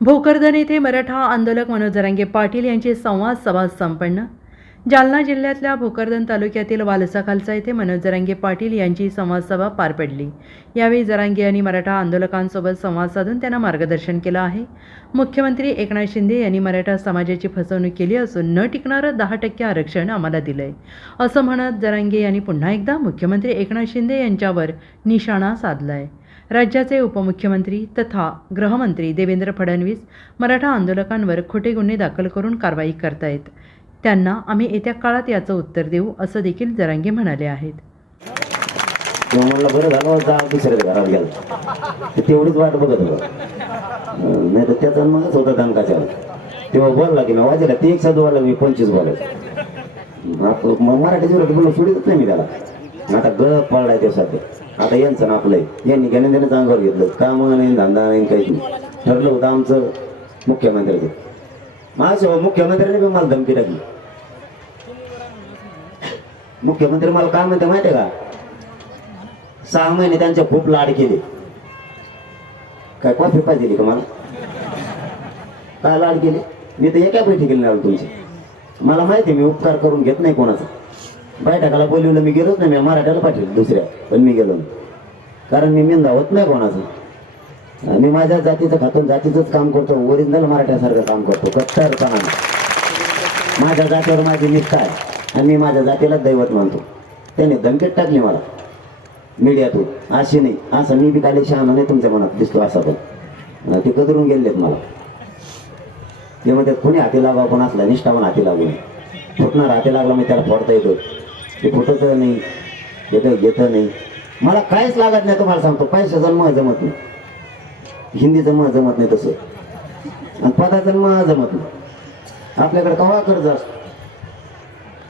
भोकरदन येथे मराठा आंदोलक मनोज जरांगे पाटील यांची संवाद सभा संपन्न. जालना जिल्ह्यातल्या भोकरदन तालुक्यातील वालसा खालसा येथे मनोज जरांगे पाटील यांची संवाद सभा पार पडली. यावेळी जरांगे यांनी मराठा आंदोलकांसोबत संवाद साधून त्यांना मार्गदर्शन केलं आहे. मुख्यमंत्री एकनाथ शिंदे यांनी मराठा समाजाची फसवणूक केली असून न टिकणारं दहा टक्के आरक्षण आम्हाला दिलंय. असं म्हणत जरांगे यांनी पुन्हा एकदा मुख्यमंत्री एकनाथ शिंदे यांच्यावर निशाणा साधलाय. राज्याचे उपमुख्यमंत्री तथा गृहमंत्री देवेंद्र फडणवीस मराठा आंदोलकांवर खोटे गुन्हे दाखल करून कारवाई करतायत. त्यांना आम्ही येत्या काळात याचं उत्तर देऊ असं देखील जरांगे म्हणाले आहेत. बरं झालं जा दुसऱ्या घरात गेला. तेवढीच वाट बघत होतं. नाही तर त्याचा मगच होता दंकाच्या तेव्हा बोलला की मी वाजेला ते एक साधू बोलला मी पंचवीस बोलायचं आता मग मराठी जोरात बोलणं सोडितच नाही मी त्याला. आता ग पडलाय ते सध्या आता यांचं ना आपलंय यांनी घेणं देणं अंगावर घेतलं. काम नाही धंदा नाही काही नाही. ठरलं होतं आमचं मुख्यमंत्र्याचं. माझं मुख्यमंत्र्याने पण मला धमकी टाकली. मुख्यमंत्री मला काय म्हणते माहितीये का? सहा महिने त्यांचे खूप लाड केले. काय कॉफी पाहिजे दिली का मला? काय लाड केले? मी तर एका बैठकीला नाही आलो तुमची. मला माहिती आहे, मी उपकार करून घेत नाही कोणाचा. बैठकाला बोलवलं मी गेलोच नाही. मी मराठ्याला पाठवलं दुसऱ्या. पण मी गेलो कारण मी मेंदा होत नाही कोणाचं. मी माझ्या जातीचं खातो जातीचंच काम करतो. ओरिजिनल मराठ्यासारखं काम करतो. कट्टरपणा. माझ्या जातीवर माझी निष्ठा आहे. आणि मी माझ्या जातीला दैवत मानतो. त्याने धमकीत टाकली मला. मीडियातून. अशी नाही. असं मी बी काही शहाणा नाही तुमच्या मनात. दिसतो असा पण. ते कदरून गेलेत मला. ते म्हणतात कोणी हाती लागा पण असला? निष्ठा पण हाती लागू नये. फुटणार हाती लागला मग त्याला फोडता येतो. ते फुटतं नाही येतं घेतं नाही. मला काहीच लागत नाही तुम्हाला सांगतो. पैशाचं मग जमत नाही. हिंदीचं मग जमत नाही तसं. आणि पदाचं मग जमत नाही. आपल्याकडे कवा कर्ज असतो?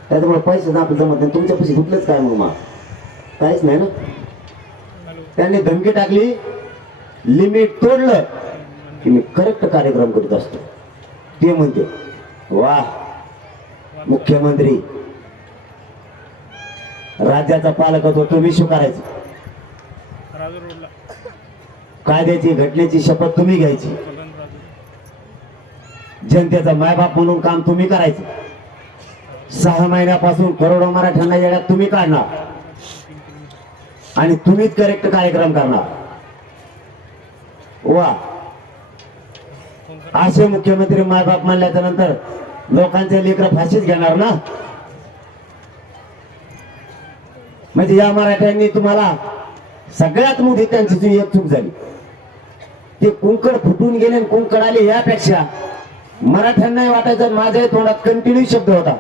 त्याच्यामुळे पैसे आपलं जमत नाही. तुमच्या पैसे कुठलेच काय मग मा काहीच नाही ना? त्यांनी धमकी टाकली लिमिट तोडलं की मी करेक्ट कार्यक्रम करत असतो. ते म्हणते वा मुख्यमंत्री राज्याचा पालक होतो तुम्ही स्वीकारायचा कायद्याची घटनेची शपथ तुम्ही घ्यायची. जनतेचा मायबाप म्हणून काम तुम्ही करायचं. सहा महिन्यापासून करोडो मराठ्यांना येण्यात तुम्ही काढणार. आणि तुम्हीच करेक्ट कार्यक्रम करणार. वा. असे मुख्यमंत्री मायबाप म्हणल्याच्या नंतर लोकांचे लेकर फाशीच घेणार ना? म्हणजे या मराठ्यांनी तुम्हाला सगळ्यात मोठी त्यांची एक चूक झाली. ते कुंकड फुटून गेले कुंकड आले यापेक्षा मराठ्यांनाही वाटायचं माझ्या तोंडात कंटिन्यू शब्द होता.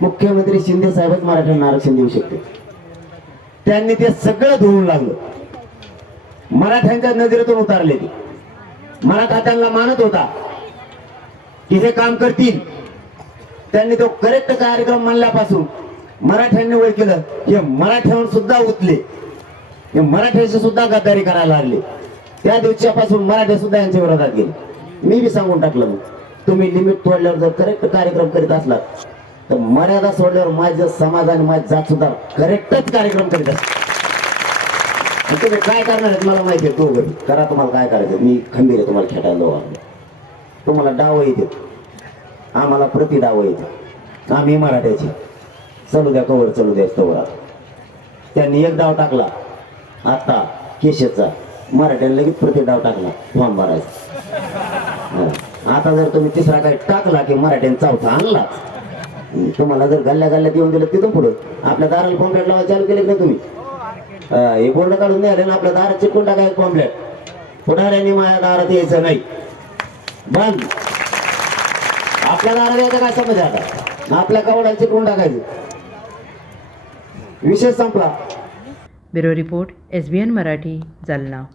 मुख्यमंत्री शिंदे साहेबच मराठ्यांना आरक्षण देऊ शकते. त्यांनी ते सगळं धुवून लागलं मराठ्यांच्या नजरेतून उतारले ते. मराठा त्यांना मानत होता की हे काम करतील. त्यांनी तो करेक्ट कार्यक्रम मानल्यापासून मराठ्यांनी वय केलं हे मराठ्यावर सुद्धा उतले. हे मराठ्याशी सुद्धा गद्दारी करायला लागले. त्या दिवसापासून मराठे सुद्धा यांच्या विरोधात गेले. मी बी सांगून टाकलं मग. तुम्ही लिमिट तोडल्यावर जर करेक्ट कार्यक्रम करीत असलात तर मर्यादा सोडल्यावर माझं समाज आणि माझी जात सुद्धा करेक्टच कार्यक्रम करीत असतात. तुम्ही काय करणार आहे मला माहिती आहे तो घरी. करा तुम्हाला काय करायचं मी खंबीर आहे तुम्हाला खेटायला तुम्हाला डाव येते आम्हाला प्रति डाव येते आम्ही मराठ्याची. चलू द्या कवर चलू द्या कवर. त्यांनी एक डाव टाकला. आता केशेचा. मराठ्याने लगेच प्रति डाव टाकला. फॉर्म भरायचा. आता जर तुम्ही तिसरा काही टाकला की मराठ्याने चौथा आणलाच. तुम्हाला जर गल्ल्या गल्ल्यात येऊन दिलं तिथून पुढं. आपल्या दाराला कॉम्प्लेट लावायला चालू केले नाही तुम्ही? हे. बोर्ड काढून द्या ना आपल्या दारात चिटकून टाकायचं कॉम्प्लेट पुढाऱ्याने माझ्या दारात यायचं नाही. बंद. आपल्या दारात यायचं काय समज आता? आपल्या कवडाला चिटकून टाकायचं. विषय संपला. Bureau report S B N Marathi Jalna.